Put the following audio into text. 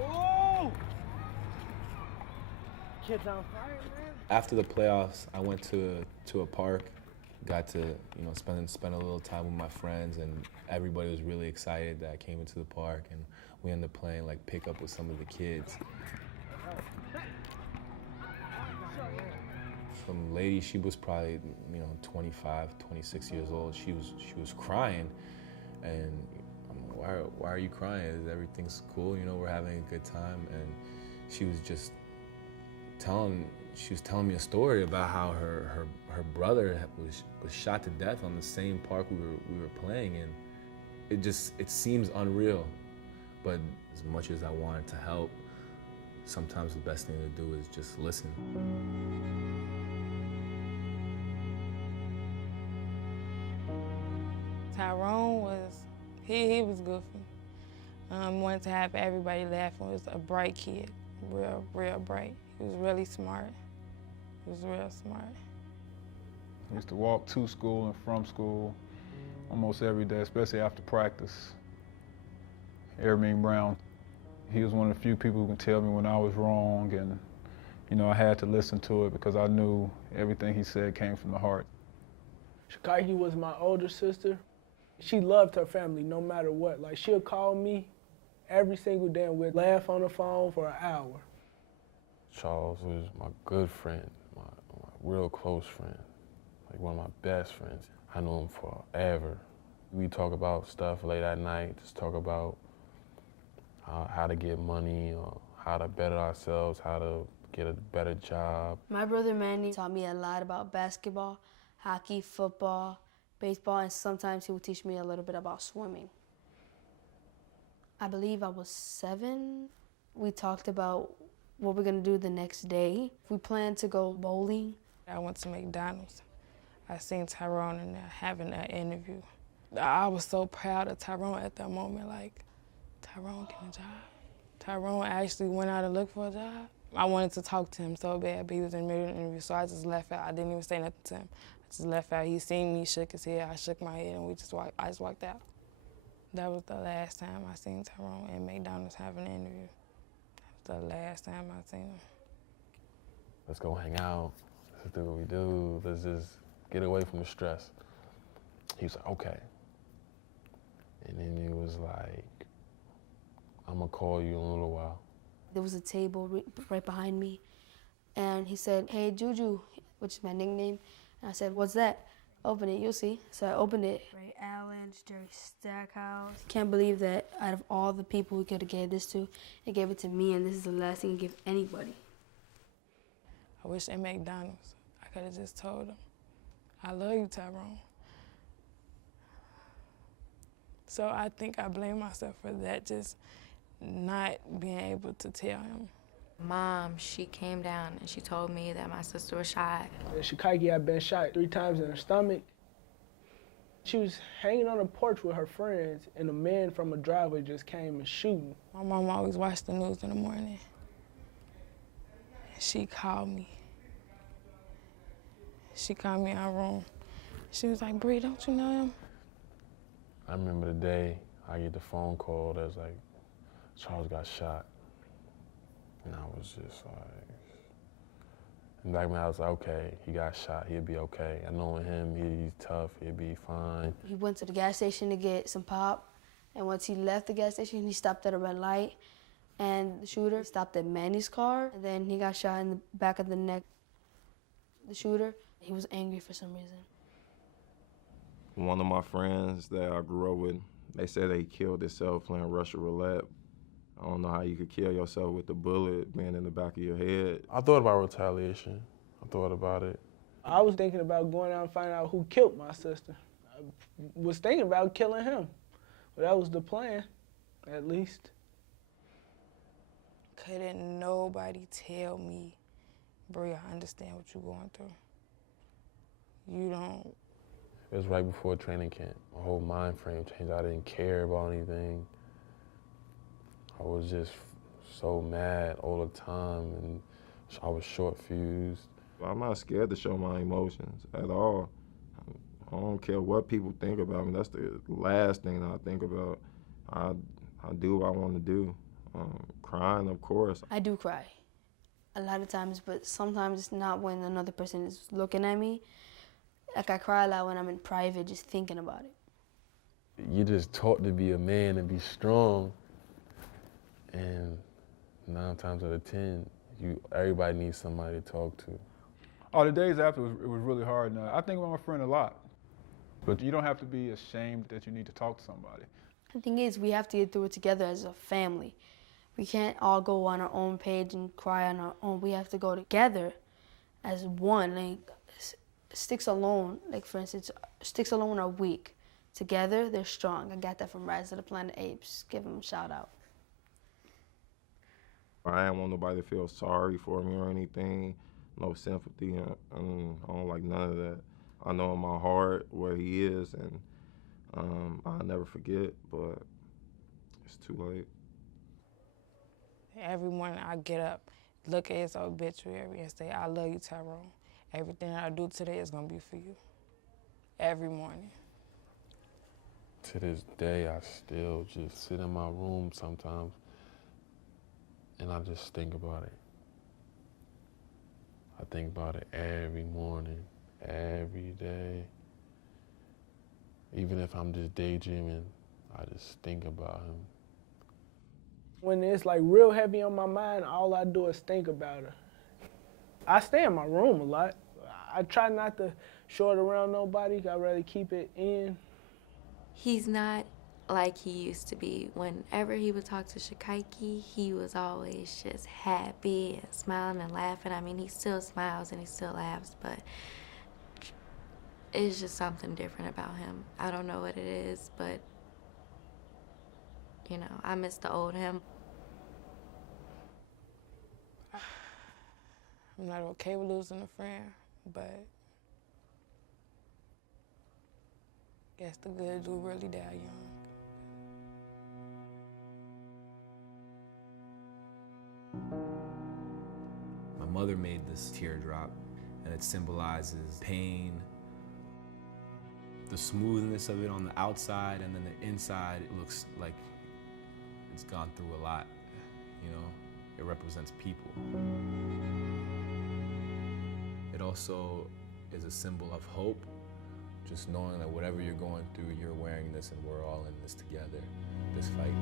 Oh! Kids on fire, man. After the playoffs, I went to a park, got to spend a little time with my friends, and everybody was really excited that I came into the park, and we ended up playing like pickup with some of the kids. Some lady, she was probably 25, 26 years old. She was crying, and I'm like, why are you crying? Everything's cool, we're having a good time. And she was just telling me a story about how her brother was shot to death on the same park we were playing in. It seems unreal, but as much as I wanted to help, sometimes the best thing to do is just listen. Tyrone he was goofy. Wanted to have everybody laughing. He was a bright kid, real bright. He was really smart. He was real smart. I used to walk to school and from school almost every day, especially after practice. Ermine Brown, he was one of the few people who can tell me when I was wrong, and I had to listen to it because I knew everything he said came from the heart. Shikaiki was my older sister. She loved her family no matter what. Like, she'll call me every single day and we'd laugh on the phone for an hour. Charles was my good friend, my real close friend, like one of my best friends. I knew him forever. We talk about stuff late at night, just talk about how to get money, or how to better ourselves, how to get a better job. My brother Manny taught me a lot about basketball, hockey, football, baseball, and sometimes he would teach me a little bit about swimming. I believe I was 7. We talked about what we're gonna do the next day. We planned to go bowling. I went to McDonald's. I seen Tyrone in there having an interview. I was so proud of Tyrone at that moment, like, Tyrone getting a job. Tyrone actually went out and looked for a job. I wanted to talk to him so bad, but he was in the middle of the interview, so I just left out. I didn't even say nothing to him. I just left out. He seen me, shook his head, I shook my head, and I just walked out. That was the last time I seen Tyrone in McDonald's having an interview. That was the last time I seen him. Let's go hang out. Let's do what we do. Let's just get away from the stress. He was like, okay. And then he was like, I'm gonna call you in a little while. There was a table right behind me, and he said, hey, Juju, which is my nickname. And I said, what's that? Open it, you'll see. So I opened it. Ray Allen, Jerry Stackhouse. Can't believe that out of all the people we could have gave this to, they gave it to me, and this is the last thing you give anybody. I wish at McDonald's I could have just told him, I love you, Tyrone. So I think I blame myself for that, just not being able to tell him. Mom, she came down and she told me that my sister was shot. Shikaiki had been shot 3 times in her stomach. She was hanging on a porch with her friends, and a man from a driveway just came and shooting. My mom always watched the news in the morning. She called me. She called me in our room. She was like, Bree, don't you know him? I remember the day I get the phone call that's like, Charles got shot. And I was just like, and back when I was like, okay, he got shot, he'll be okay. I know him, he's tough, he'll be fine. He went to the gas station to get some pop, and once he left the gas station, he stopped at a red light, and the shooter stopped at Manny's car, and then he got shot in the back of the neck. The shooter, he was angry for some reason. One of my friends that I grew up with, they said they killed himself playing Russian roulette. I don't know how you could kill yourself with a bullet being in the back of your head. I thought about retaliation. I thought about it. I was thinking about going out and finding out who killed my sister. I was thinking about killing him. But that was the plan, at least. Couldn't nobody tell me, Bree, I understand what you're going through. You don't. It was right before training camp. My whole mind frame changed. I didn't care about anything. I was just so mad all the time, and I was short-fused. I'm not scared to show my emotions at all. I don't care what people think about me. That's the last thing I think about. I do what I want to do. Crying, of course. I do cry a lot of times, but sometimes it's not when another person is looking at me. Like I cry a lot when I'm in private just thinking about it. You just taught to be a man and be strong, and 9 times out of 10, everybody needs somebody to talk to. Oh, the days after, it was really hard. Now, I think about my friend a lot, but you don't have to be ashamed that you need to talk to somebody. The thing is, we have to get through it together as a family. We can't all go on our own page and cry on our own. We have to go together as one. Like, sticks alone, like for instance, sticks alone are weak. Together, they're strong. I got that from Rise of the Planet Apes. Give them a shout out. I didn't want nobody to feel sorry for me or anything, no sympathy. I don't like none of that. I know in my heart where he is, and I'll never forget, but it's too late. Every morning I get up, look at his obituary and say, I love you, Tyrone. Everything I do today is gonna be for you. Every morning. To this day, I still just sit in my room sometimes and I just think about it. I think about it every morning, every day. Even if I'm just daydreaming, I just think about him. When it's like real heavy on my mind, all I do is think about her. I stay in my room a lot. I try not to show it around nobody. I'd rather keep it in. He's not like he used to be. Whenever he would talk to Shikaiki, he was always just happy and smiling and laughing. I mean, he still smiles and he still laughs, but it's just something different about him. I don't know what it is, but, you know, I miss the old him. I'm not okay with losing a friend, but guess the good do really die young. My mother made this teardrop, and it symbolizes pain, the smoothness of it on the outside, and then the inside, it looks like it's gone through a lot, you know? It represents people. It also is a symbol of hope, just knowing that whatever you're going through, you're wearing this and we're all in this together, this fight.